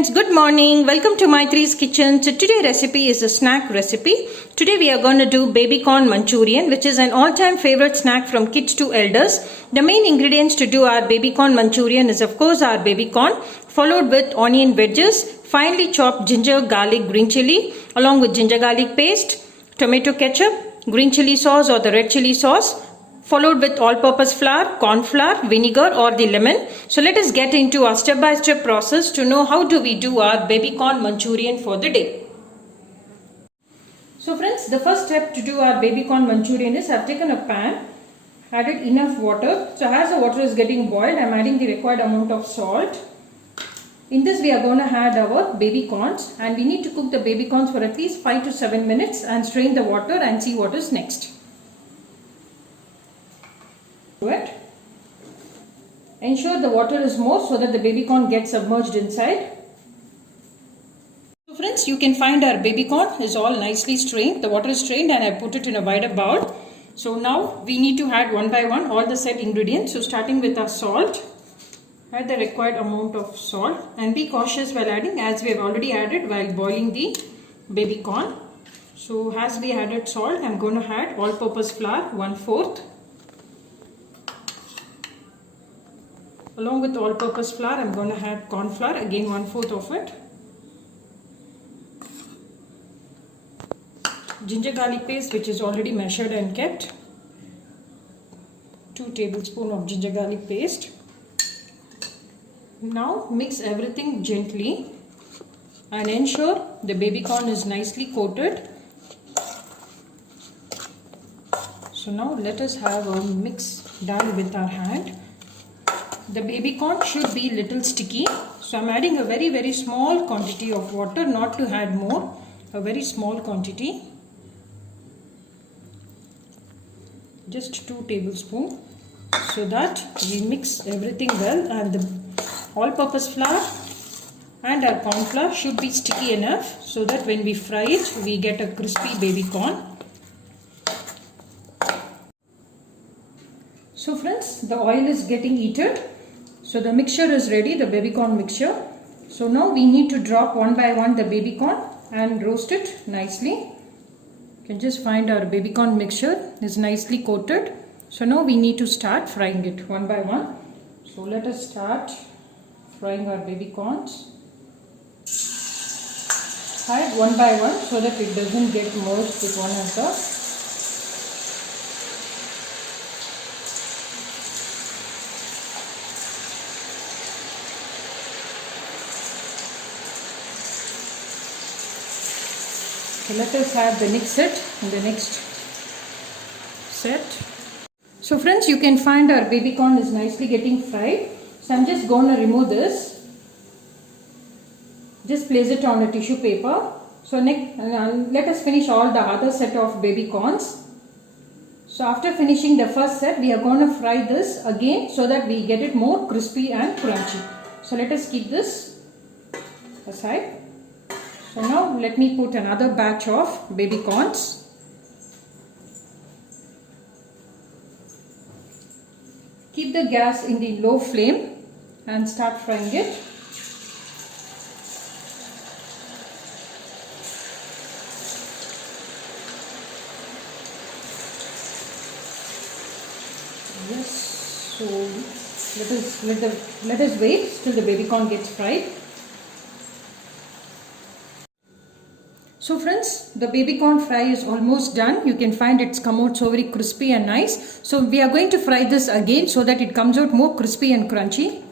friends, good morning. Welcome to Maitri's Kitchen. So today recipe is a snack recipe. Today we are going to do baby corn Manchurian, which is an all-time favorite snack from kids to elders. The main ingredients to do our baby corn Manchurian is of course our baby corn, followed with onion wedges, finely chopped ginger, garlic, green chili, along with ginger garlic paste, tomato ketchup, green chili sauce or the red chili sauce, followed with all-purpose flour, corn flour, vinegar or the lemon. So let us get into our step-by-step process to know how do we do our baby corn Manchurian for the day. So friends, the first step to do our baby corn Manchurian is I've taken a pan, added enough water. So as the water is getting boiled, I'm adding the required amount of salt. In this we are going to add our baby corns, and we need to cook the baby corns for at least 5 to 7 minutes and strain the water and see what is next. Ensure the water is more so that the baby corn gets submerged inside. So friends, you can find our baby corn is all nicely strained. The water is strained and I put it in a wider bowl. So now we need to add one by one all the said ingredients. So starting with our salt, add the required amount of salt and be cautious while adding, as we have already added while boiling the baby corn. So as we added salt, I'm going to add all-purpose flour 1/4. Along with all-purpose flour, I'm going to add corn flour, again 1/4 of it. Ginger garlic paste, which is already measured and kept. 2 tablespoons of ginger garlic paste. Now mix everything gently and ensure the baby corn is nicely coated. So now let us have a mix done with our hand. The baby corn should be little sticky, so I'm adding a very small quantity of water, not to add more, a very small quantity, just 2 tablespoons, so that we mix everything well, and the all-purpose flour and our corn flour should be sticky enough so that when we fry it we get a crispy baby corn. So friends, the oil is getting heated. So the mixture is ready, the baby corn mixture. So now we need to drop one by one the baby corn and roast it nicely. You can just find our baby corn mixture is nicely coated. So now we need to start frying it one by one. So let us start frying our baby corns. Fry it one by one so that it doesn't get merged with one another. So let us have the next set and the next set. So friends, you can find our baby corn is nicely getting fried. So I'm just going to remove this. Just place it on a tissue paper. So next, let us finish all the other set of baby corns. So after finishing the first set, we are going to fry this again so that we get it more crispy and crunchy. So let us keep this aside. So now let me put another batch of baby corns. Keep the gas in the low flame and start frying it. Yes, so let us wait till the baby corn gets fried. So friends, the baby corn fry is almost done. You can find it's come out so very crispy and nice. So we are going to fry this again so that it comes out more crispy and crunchy.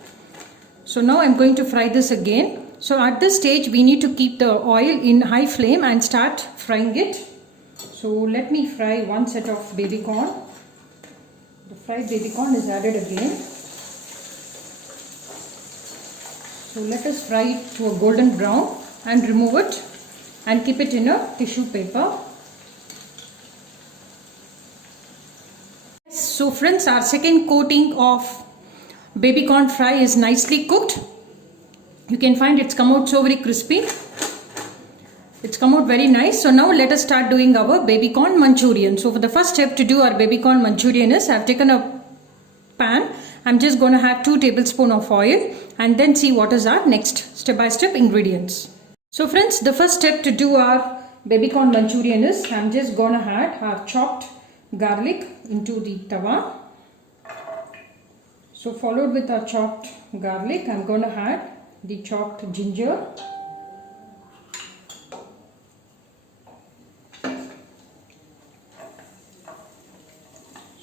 So now I'm going to fry this again. So at this stage we need to keep the oil in high flame and start frying it. So let me fry one set of baby corn. The fried baby corn is added again. So let us fry it to a golden brown and remove it and keep it in a tissue paper. So friends, our second coating of baby corn fry is nicely cooked. You can find it's come out so very crispy. It's come out very nice. So now let us start doing our baby corn Manchurian. So for the first step to do our baby corn Manchurian is I've taken a pan. I'm just going to add 2 tablespoons of oil and then see what is our next step-by-step ingredients. So friends, the first step to do our baby corn Manchurian is I'm just gonna add our chopped garlic into the tawa. So followed with our chopped garlic, I'm gonna add the chopped ginger.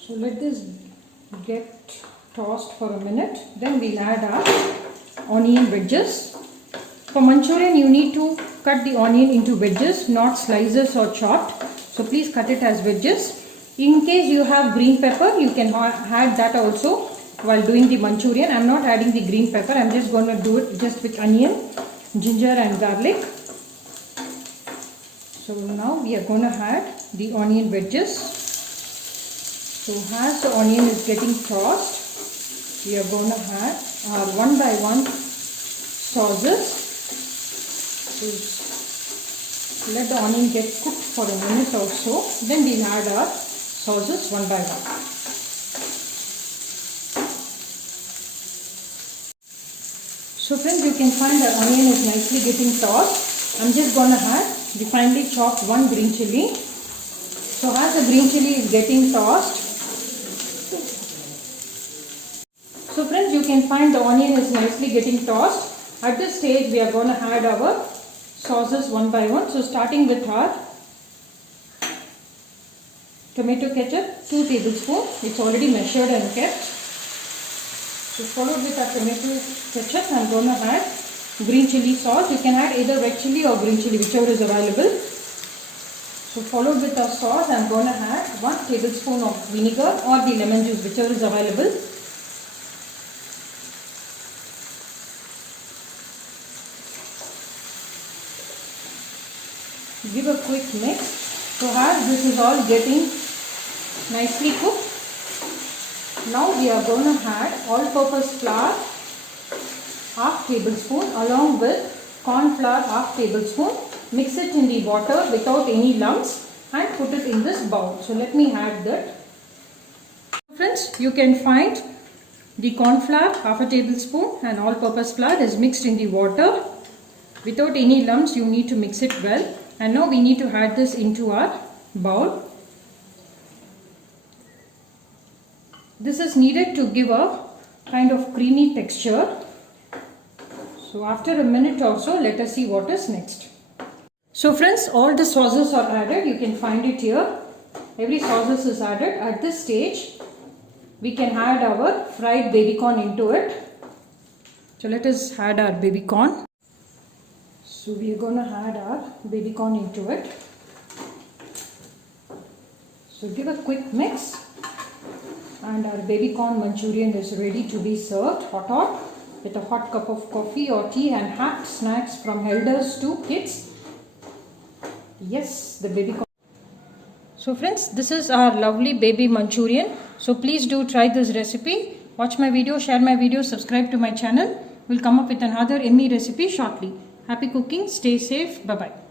So let this get tossed for a minute. Then we'll add our onion wedges. For Manchurian, you need to cut the onion into wedges, not slices or chopped. So please cut it as wedges. In case you have green pepper, you can add that also while doing the Manchurian. I'm not adding the green pepper. I'm just going to do it just with onion, ginger and garlic. So now we are going to add the onion wedges. So as the onion is getting tossed, we are going to add our one by one sauces. So let the onion get cooked for a minute or so. Then we'll add our sauces one by one. So friends, you can find the onion is nicely getting tossed. I'm just going to add the finely chopped one green chilli. So as the green chilli is getting tossed, so friends, you can find the onion is nicely getting tossed. At this stage, we are going to add our sauces one by one. So starting with our tomato ketchup, 2 tablespoons. It's already measured and kept. So followed with our tomato ketchup, I'm going to add green chilli sauce. You can add either red chilli or green chilli, whichever is available. So followed with our sauce, I'm going to add 1 tablespoon of vinegar or the lemon juice, whichever is available. Give a quick mix. So as this is all getting nicely cooked, now we are going to add all-purpose flour half tablespoon along with corn flour half tablespoon. Mix it in the water without any lumps and put it in this bowl. So let me add that. Friends, you can find the corn flour half a tablespoon and all-purpose flour is mixed in the water without any lumps. You need to mix it well. And now we need to add this into our bowl. This is needed to give a kind of creamy texture. So after a minute or so, let us see what is next. So friends, all the sauces are added. You can find it here. Every sauces is added. At this stage, we can add our fried baby corn into it. So let us add our baby corn. So we are going to add our baby corn into it. So give a quick mix and our baby corn Manchurian is ready to be served hot with a hot cup of coffee or tea and hot snacks from elders to kids. Yes, the baby corn. So friends, this is our lovely baby Manchurian. So please do try this recipe. Watch my video, share my video, subscribe to my channel. We'll come up with another yummy recipe shortly. Happy cooking, stay safe, bye-bye.